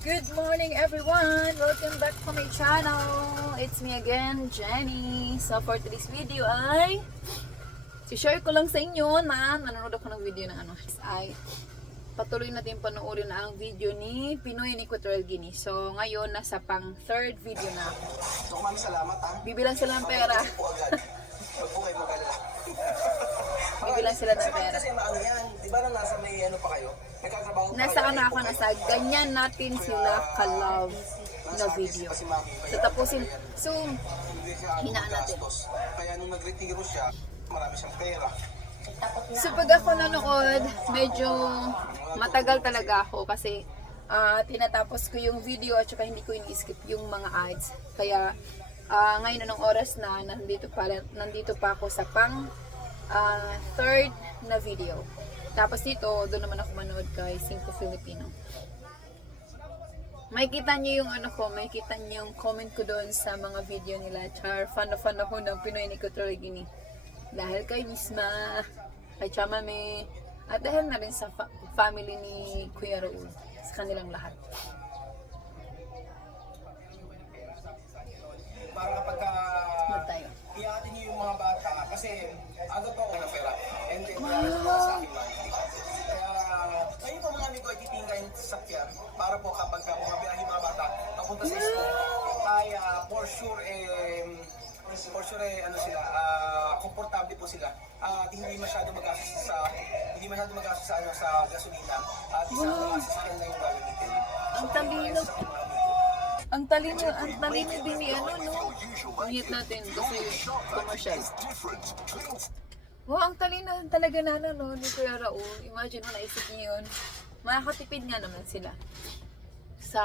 Good morning everyone! Welcome back to my channel! It's me again, Jenny. So for today's video ay share ko lang sa inyo na nanonood ako ng video na ay patuloy natin panoorin na ang video ni Pinoy in Equatorial Guinea. So ngayon nasa pang third video na ako. So maraming salamat ha. Bibilang sila ng pera. Huwag po kayo mag-alala. Bibilang sila ng pera. Kasi maano yan, di ba na nasa may ano pa kayo? Nagkatrabaho pa Nasa kayo? ako nasa ganyan natin sila ka-love na video. So tapusin. So Hindi siya hinaan natin. gastos. Kaya nung nag-retiro siya, marami siyang pera. So pag ako nanood, medyo matagal talaga ako kasi tinatapos ko yung video at saka hindi ko ini-skip yung mga ads. Kaya ngayon anong oras na nandito pa ako sa pang third na video. Tapos dito, doon naman ako manood kay Cinco Filipino. Makikita niyo yung makikita niyo yung comment ko doon sa mga video nila. Char, fan ako ng Pinoy in Equatorial Guinea. Dahil kay Nisma, kay Chamame, at dahil na rin sa family ni Kuya Raul, sa kanilang lahat. Para kapag Tayo. iaatin niyo yung mga bata, kasi ano to ako ng pera. And then, sa akin monthly. Kaya, ngayon po mga amigo ay titingnan sa sasakyan para po kapag bumabiyahe yung mga bata, papunta sa school, ay for sure ano sila, komportable po sila. At hindi masyado magastos sa gasolina at isang sasakyan na yung gagamitin. Ang talino. Ang talino din ni no? Hit natin kasi commercial. Wow, ang talino talaga ni Kuya Raul. Imagine mo, naisip niyo yun. Makakatipid nga naman sila sa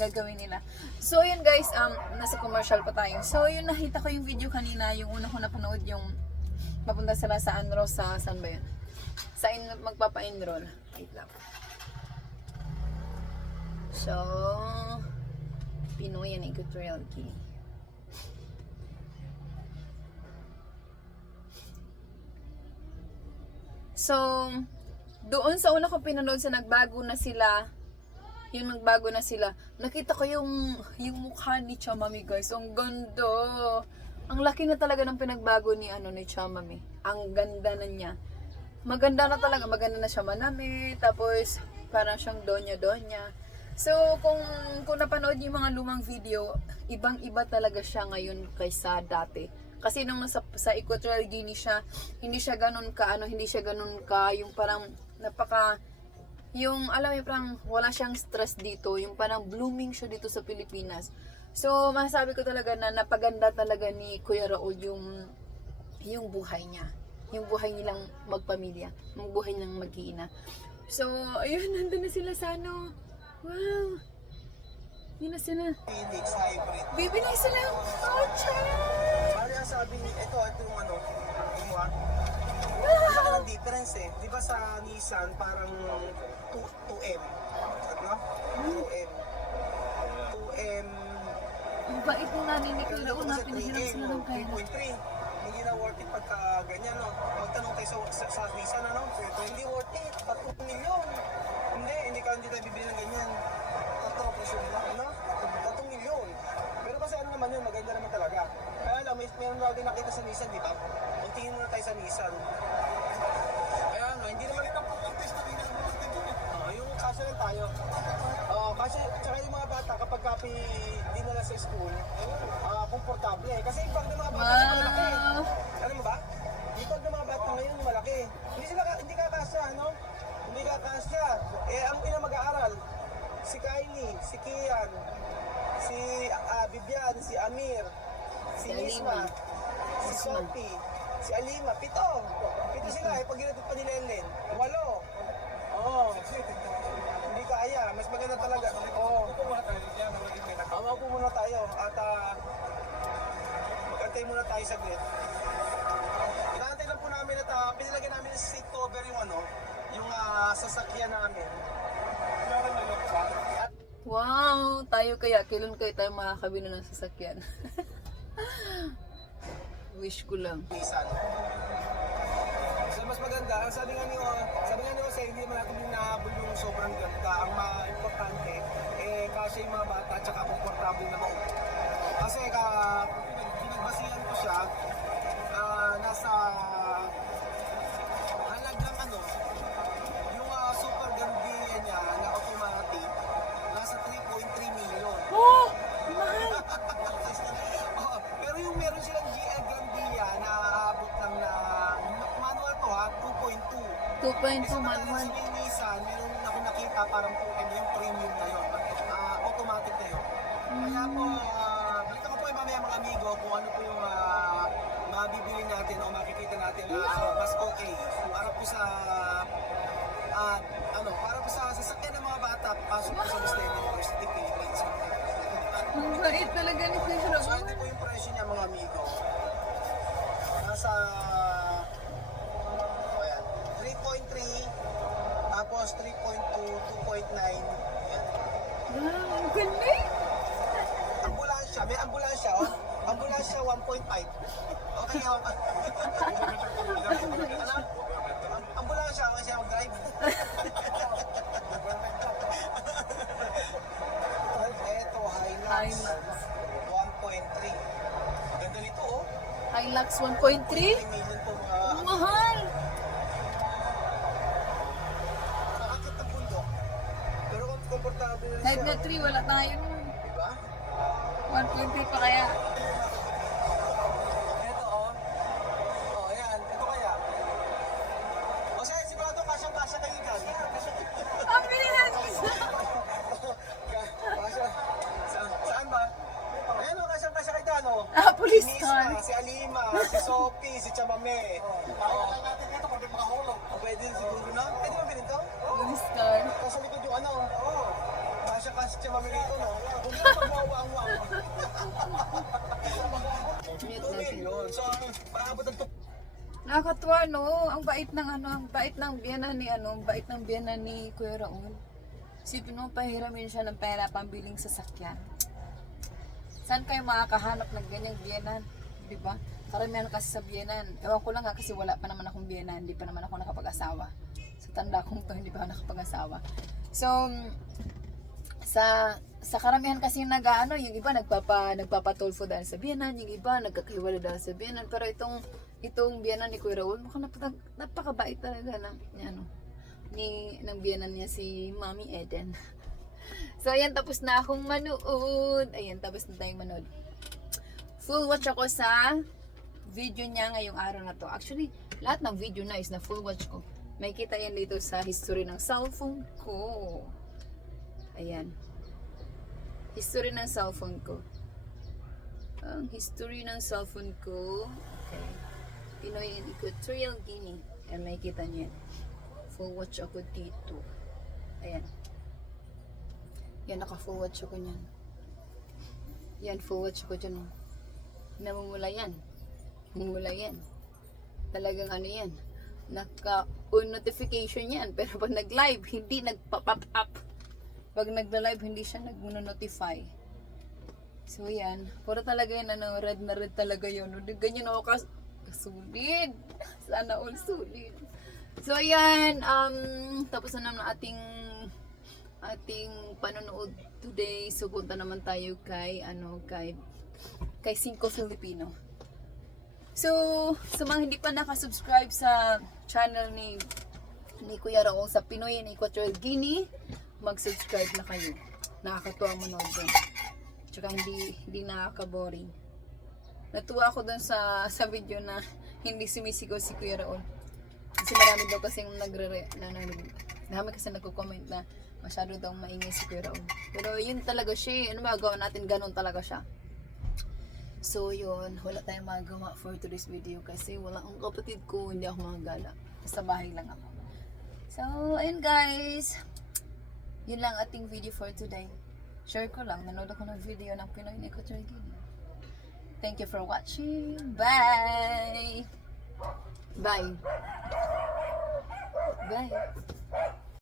gagawin nila. So yun guys, nasa commercial pa tayo. So yun, nakita ko yung video kanina, yung una ko napanood yung papunta sila sa saan ba yun? Sa magpapa-enroll. Wait lang. So, Pinoy in Equatorial Guinea. So, doon sa una ko pinanood sa nagbago na sila, nakita ko yung mukha ni Chamami guys. Ang ganda. Ang laki na talaga ng pinagbago ni Chamami. Ang ganda na niya. Maganda na talaga, maganda na siya manami, tapos parang siyang donya. So, kung napanood niyo yung mga lumang video, ibang-iba talaga siya ngayon kaysa dati. Kasi nung sa Equatorial Guinea siya, hindi siya ganun ka, yung parang parang wala siyang stress dito, yung parang blooming siya dito sa Pilipinas. So, masasabi ko talaga na napaganda talaga ni Kuya Raul yung buhay niya. Yung buhay nilang magpamilya, yung buhay nilang mag-iina. So, ayun, nandun na sila sa wow! Yun na sila. Phoenix Hybrid. Bibili sila yung kotse! Ano yung sabi, ito yung ang difference di ba sa Nissan parang 2M? Ano? 2M. 2M. Ang bait mo namin ni Kuya Raul, pinahiram sila ng pera. 3.3. Hindi na worth it pagka ganyan, no? Magtanong tayo sa Nissan, hindi worth it. 3 milyon. Hindi tayo bibili ng ganyan. Totoo, presyo nila, 3 milyon. Pero kasi naman yun, maganda naman talaga. Kaya lang, mayroon na din nakita sa Nissan, di ba? Magtingin muna tayo sa Nissan. Kaya hindi naman ito po contest na yung kaso lang tayo. Kasi tsaka yung mga bata kapag dinala sa school, komportable Kasi yung pag ng mga bata malaki. Alam mo ba? Yung pag ng mga bata ngayon malaki. Hindi kakasya, Hindi kakasya. Ang ina mag-aaral, si Kylie, si Kian, si Bibian, si Amir, si Nisma, si Sophie, si Alima, 7 sila, pag ginatid pa ni Lelen, 8. Hindi kaya, mas maganda talaga. Maupo muna tayo at magantay muna tayo saglit. Inaantay lang po namin at pinilagyan namin ng seat cover yung sasakyan namin. Wow! Kailan tayo makakabili ng sasakyan? Wish ko lang. So mas maganda, sabi nga ni Jose, hindi naman natin hinahabol yung sobrang ganda. Ang importante, komportable naman. Kasi pinagbasihan ko siya, nasa halagang yung super Gambia niya na automatic, nasa 3.3 million. Oh! Mahal! Oo, pero yung meron silang GL Gambia na aabot lang na manual to ha, 2.2. 2.2 manual. Sa Nissan, meron ako nakita parang yung premium na yun. Automatic na yun. Kaya po, balikan ko po yung mamaya mga amigo kung ano po yung mabibili natin o makikita natin na mas okay. Para po sa para po sa sasakyan ng mga bata pasok po sa Bustay University Philippines. Ang bait talaga ni Kuya So Raul. ito po yung presyo niya mga amigo. Nasa 3.3 tapos 3.2, 2.9. Yan. Wow, ang galing! Ambulansya, may ambulansya, oh. Ambulansya 1.5. Okay, oh. Ano? Ambulansya, okay siya mag-drive. Eto, Hilux. Hilux. 1.3. Ganda nito, oh. Hilux 1.3? 3 million po mga... Mahal! Nakakit ng bundok. Pero kung komportable na Kahit siya. na 3, wala tayo nun. Diba? 1.3 pa kaya. Ito, oh. Oh, ayan. Ito kaya. O siya, sigurado kasyang-kasya kayo dyan. Ang bilis! Kasya. Saan ba? Ayan o, kasyang-kasya kayo dyan, oh. Police Si car. Nisma, si Alima, si Sophie, si Chamame. Pakita natin dito kung di makahulog. Pwede siguro na. Pwede ba binito? Police car. Kasi likod yung Oo. Kasya-kasya si Chamame rito, no? Kung di ako mawawa-ang-wang. Mute 2 natin. million. So, paabot ang Nakakatuwa, no? Ang bait ng ang bait ng bait ng biyana ni Kuya Raul. Isipin mo, pahiramin siya ng pera pambiling sasakyan. Saan kayo makakahanap ng ganyang biyenan? Di ba? Karamihan kasi sa biyenan. Ewan ko lang ha, kasi wala pa naman akong biyenan. Hindi pa naman ako nakapag-asawa. So, tanda kong to, hindi pa ako nakapag-asawa. So, sa karamihan kasi yung iba nagpapatulfo dahil sa biyenan, yung iba nagkakahiwala dahil sa biyenan. Pero itong biyenan ni Kuya Raul, mukhang napakabait talaga ng biyenan niya si Mami Eden. So, ayan, tapos na akong manood. Ayan, tapos na tayong manood. Full watch ako sa video niya ngayong araw na to. Actually, lahat ng video na is na full watch ko. May kita yan dito sa history ng cellphone ko. Ayan. History ng cellphone ko. Ang history ng cellphone ko. Okay. Pinoy in Equatorial Guinea. Ayan, may kita niyan. Full watch ako dito. Ayan. Yan, naka-full watch ako niyan. Yan, full watch ako dyan. Namumula yan. Namumula yan. Talagang yan. Naka-notification yan. Pero pag nag-live, hindi nag-pop up. Pag nag-live, hindi siya nag-notify. So, yan. Puro talaga yan, red na red talaga yun. Ganyan ako kasulid. Sana all solid. So, yan. Tapos na naman ating panonood today. So punta naman tayo kay Cinco Filipino. So sa mga hindi pa nakasubscribe sa channel ni Kuya Raul sa Pinoy in Equatorial Guinea, mag-subscribe na kayo. Nakakatuwa manood doon. Tsaka hindi nakaka-boring. Natuwa ako doon sa video na hindi sumisigaw si Kuya Raul. Kasi marami daw kasing marami kasi nagko-comment na masyado daw maingay si Kuya Raul. Pero yun talaga siya. Ano magagawa natin? Ganun talaga siya. So yun, wala tayong magagawa for today's video kasi wala akong kapatid ko, hindi ako magagala. Sa bahay lang ako. So, ayun guys. Yun lang ating video for today. Share ko lang, nanood ako ng video ng Pinoy in Equatorial Guinea. Thank you for watching. Bye! Bye! Bye!